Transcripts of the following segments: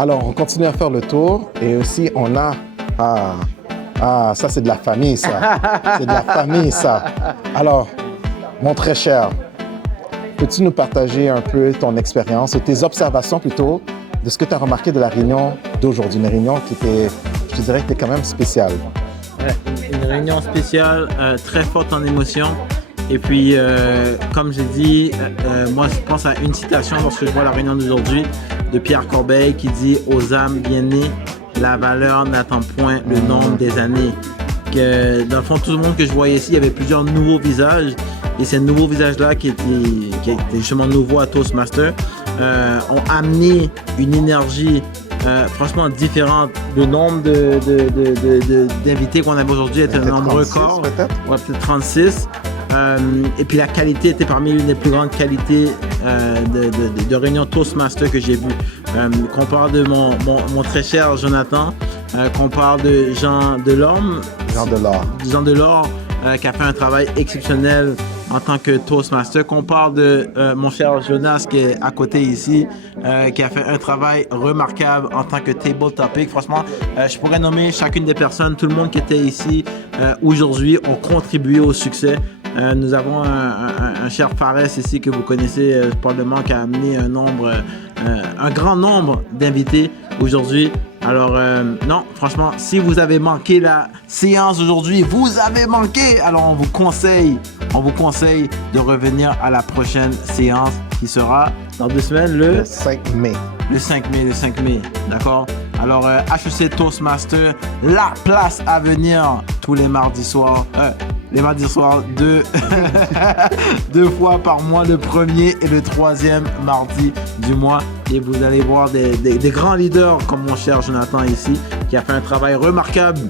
Alors, on continue à faire le tour et aussi on a... ça c'est de la famille, ça. C'est de la famille, ça. Alors, mon très cher, peux-tu nous partager un peu ton expérience et tes observations plutôt de ce que tu as remarqué de la réunion d'aujourd'hui? Une réunion qui était, je dirais, qui était quand même spéciale. Ouais, une réunion spéciale, très forte en émotion. Et puis, comme j'ai dit, moi je pense à une citation lorsque je vois la réunion d'aujourd'hui de Pierre Corbeil qui dit « Aux âmes bien nées, la valeur n'attend point le nombre des années ». Que, dans le fond, tout le monde que je voyais ici, il y avait plusieurs nouveaux visages. Et ces nouveaux visages-là qui étaient justement nouveaux à Toastmasters ont amené une énergie franchement différente. Le nombre d'invités qu'on avait aujourd'hui était un nombre record. Ouais, peut-être 36. Et puis la qualité était parmi l'une des plus grandes qualités de réunion Toastmaster que j'ai vues. Qu'on parle de mon très cher Jonathan, qu'on parle de Jean Delorme. Jean Delors, qui a fait un travail exceptionnel en tant que Toastmaster, qu'on parle de mon cher Jonas qui est à côté ici, qui a fait un travail remarquable en tant que Table Topic. Franchement, je pourrais nommer chacune des personnes, tout le monde qui était ici aujourd'hui ont contribué au succès. Nous avons un cher Fares ici que vous connaissez probablement qui a amené un grand nombre d'invités aujourd'hui. Alors, non, franchement, si vous avez manqué la séance aujourd'hui, vous avez manqué. Alors, on vous conseille de revenir à la prochaine séance qui sera dans 2 semaines, le 5 mai. Le 5 mai, d'accord? Alors, HEC Toastmaster, la place à venir tous les mardis soirs. Les mardis soirs, deux fois par mois, le premier et le troisième mardi du mois. Et vous allez voir des grands leaders comme mon cher Jonathan ici, qui a fait un travail remarquable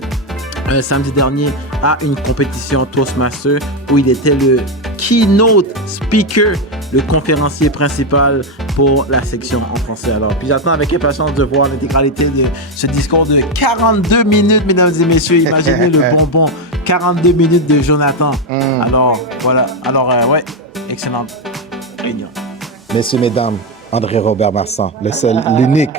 samedi dernier à une compétition Toastmaster où il était le keynote speaker, le conférencier principal pour la section en français. Alors, puis j'attends avec impatience de voir l'intégralité de ce discours de 42 minutes, mesdames et messieurs. Imaginez le bonbon, 42 minutes de Jonathan. Alors, voilà. Alors, ouais, excellente réunion. Messieurs, mesdames, André Robert Marsan, le seul, l'unique